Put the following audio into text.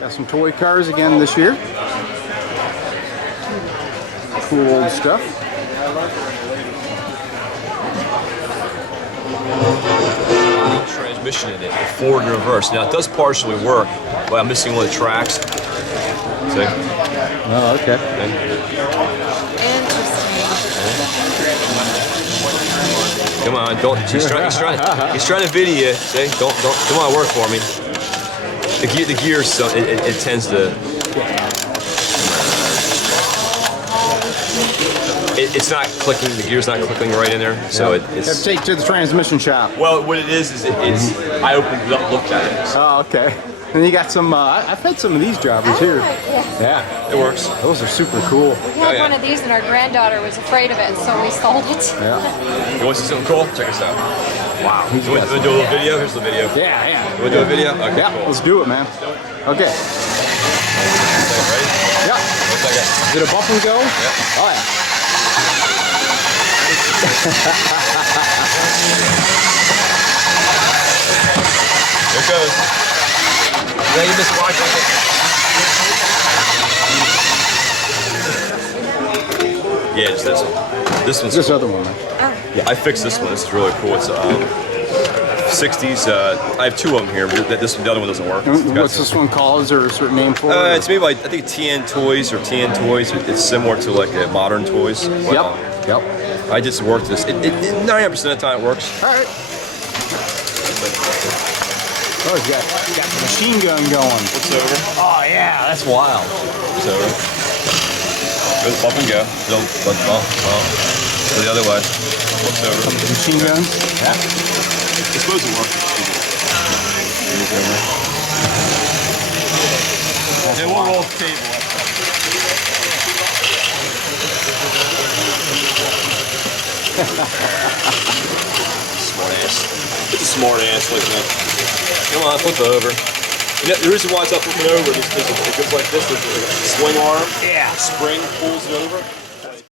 Got some toy cars again this year. Cool old stuff. Transmission in it, forward and reverse. Now it does partially work, but I'm missing one of the tracks. See? Oh, okay. Come on, don't. He's trying to video you. See? Don't. Come on, work for me. The gear, so it tends to. It's not clicking. The gear's not clicking right in there, so it's. Got to take to the transmission shop. Well, what it is it's. I opened it up, looked at it. Oh, okay. And you got some. I've had some of these jobbers here. Yeah, it works. Those are super cool. We had one of these, and our granddaughter was afraid of it, so we sold it. Yeah. You want to see something cool? Check this out. Wow. You want to do a little video? Here's the video. Yeah. You want to do a video? Okay, yeah. cool. Let's do it, man. Okay. Ready? Yeah. 1 second. Is it a bump and go? Yeah. Oh yeah. Here it goes. Now you just watch it. Yeah, just this one. This one's This cool. other one, man. Yeah, I fixed this one. This is really cool. It's 60s. I have two of them here, but the other one doesn't work. What's this one called? Is there a certain name for it? It's made by, I think, TN Toys or TN Toys. It's similar to like Modern Toys. But, Yep. I just worked this. 90% of the time it works. All right. Oh, he's got the machine gun going. Looks over. Oh yeah, that's wild. Looks over. Goes up and go. Don't go the other way. Looks over. Some machine guns. Yeah. It's supposed to work. Yeah, we'll roll the table. Smart ass. It's a smart ass looking at. Come on, flip over. You know, the reason why it's up flipping over is because it goes like this. There's a swing arm. Yeah. Spring pulls it over.